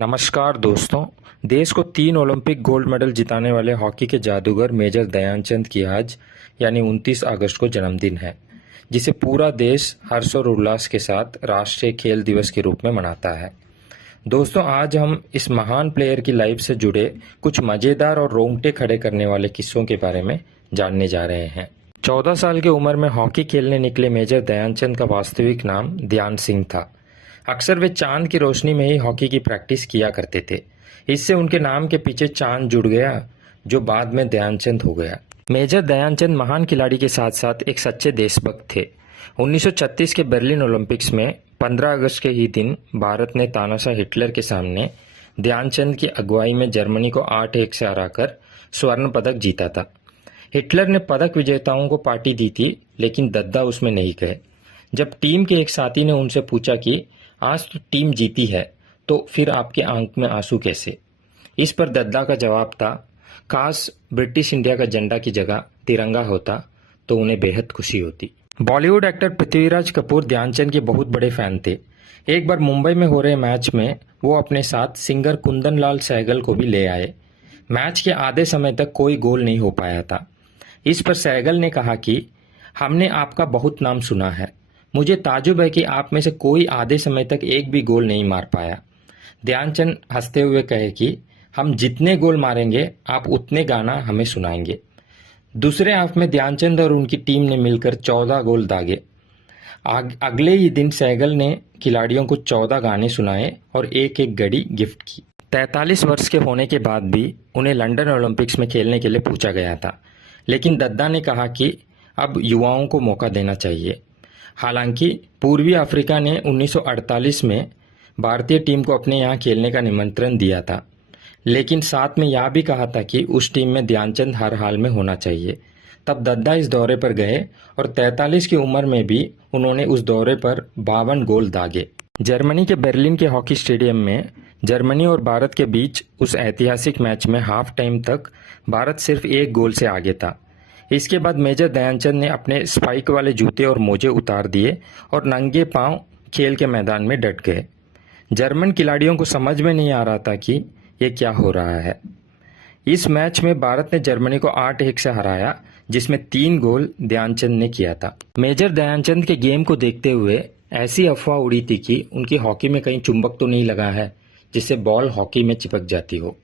नमस्कार दोस्तों। देश को 3 ओलंपिक गोल्ड मेडल जिताने वाले हॉकी के जादूगर मेजर ध्यानचंद की आज यानी 29 अगस्त को जन्मदिन है, जिसे पूरा देश हर्ष और उल्लास के साथ राष्ट्रीय खेल दिवस के रूप में मनाता है। दोस्तों, आज हम इस महान प्लेयर की लाइफ से जुड़े कुछ मज़ेदार और रोंगटे खड़े करने वाले किस्सों के बारे में जानने जा रहे हैं। 14 साल की उम्र में हॉकी खेलने निकले मेजर ध्यानचंद का वास्तविक नाम ध्यान सिंह था। अक्सर वे चांद की रोशनी में ही हॉकी की प्रैक्टिस किया करते थे। इससे उनके नाम के पीछे चांद जुड़ गया, जो बाद में ध्यानचंद हो गया। मेजर ध्यानचंद महान खिलाड़ी के साथ साथ एक सच्चे देशभक्त थे। 1936 के बर्लिन ओलंपिक्स में 15 अगस्त के ही दिन भारत ने तानाशाह हिटलर के सामने ध्यानचंद की अगुवाई में जर्मनी को 8-1 से हराकर स्वर्ण पदक जीता था। हिटलर ने पदक विजेताओं को पार्टी दी थी, लेकिन दद्दा उसमें नहीं गए। जब टीम के एक साथी ने उनसे पूछा कि आज तो टीम जीती है, तो फिर आपके आंख में आंसू कैसे? इस पर दद्दा का जवाब था, काश ब्रिटिश इंडिया का झंडा की जगह तिरंगा होता तो उन्हें बेहद खुशी होती। बॉलीवुड एक्टर पृथ्वीराज कपूर ध्यानचंद के बहुत बड़े फैन थे। एक बार मुंबई में हो रहे मैच में वो अपने साथ सिंगर कुंदन लाल सहगल को भी ले आए। मैच के आधे समय तक कोई गोल नहीं हो पाया था। इस पर सहगल ने कहा कि हमने आपका बहुत नाम सुना है, मुझे ताजुब है कि आप में से कोई आधे समय तक एक भी गोल नहीं मार पाया। ध्यानचंद हंसते हुए कहे कि हम जितने गोल मारेंगे आप उतने गाना हमें सुनाएंगे। दूसरे हाफ में ध्यानचंद और उनकी टीम ने मिलकर 14 गोल दागे। अगले ही दिन सहगल ने खिलाड़ियों को 14 गाने सुनाए और एक एक घड़ी गिफ्ट की। 43 वर्ष के होने के बाद भी उन्हें लंदन ओलंपिक्स में खेलने के लिए पूछा गया था, लेकिन दद्दा ने कहा कि अब युवाओं को मौका देना चाहिए। हालांकि पूर्वी अफ्रीका ने 1948 में भारतीय टीम को अपने यहाँ खेलने का निमंत्रण दिया था, लेकिन साथ में यह भी कहा था कि उस टीम में ध्यानचंद हर हाल में होना चाहिए। तब दद्दा इस दौरे पर गए और 43 की उम्र में भी उन्होंने उस दौरे पर 52 गोल दागे। जर्मनी के बर्लिन के हॉकी स्टेडियम में जर्मनी और भारत के बीच उस ऐतिहासिक मैच में हाफ टाइम तक भारत सिर्फ 1 गोल से आगे था। इसके बाद मेजर ध्यानचंद ने अपने स्पाइक वाले जूते और मोजे उतार दिए और नंगे पांव खेल के मैदान में डट गए। जर्मन खिलाड़ियों को समझ में नहीं आ रहा था कि ये क्या हो रहा है। इस मैच में भारत ने जर्मनी को 8-1 से हराया, जिसमें 3 गोल ध्यानचंद ने किया था। मेजर ध्यानचंद के गेम को देखते हुए ऐसी अफवाह उड़ी थी कि उनकी हॉकी में कहीं चुंबक तो नहीं लगा है जिससे बॉल हॉकी में चिपक जाती हो।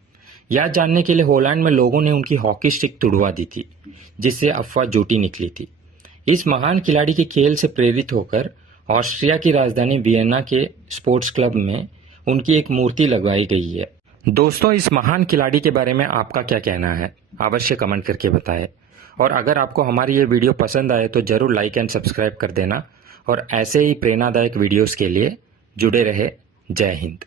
यह जानने के लिए हॉलैंड में लोगों ने उनकी हॉकी स्टिक तुड़वा दी थी, जिससे अफवाह झूठी निकली थी। इस महान खिलाड़ी के खेल से प्रेरित होकर ऑस्ट्रिया की राजधानी वियना के स्पोर्ट्स क्लब में उनकी एक मूर्ति लगवाई गई है। दोस्तों, इस महान खिलाड़ी के बारे में आपका क्या कहना है? अवश्य कमेंट करके बताएं। और अगर आपको हमारी ये वीडियो पसंद आए तो जरूर लाइक एंड सब्सक्राइब कर देना और ऐसे ही प्रेरणादायक वीडियोस के लिए जुड़े रहे। जय हिंद।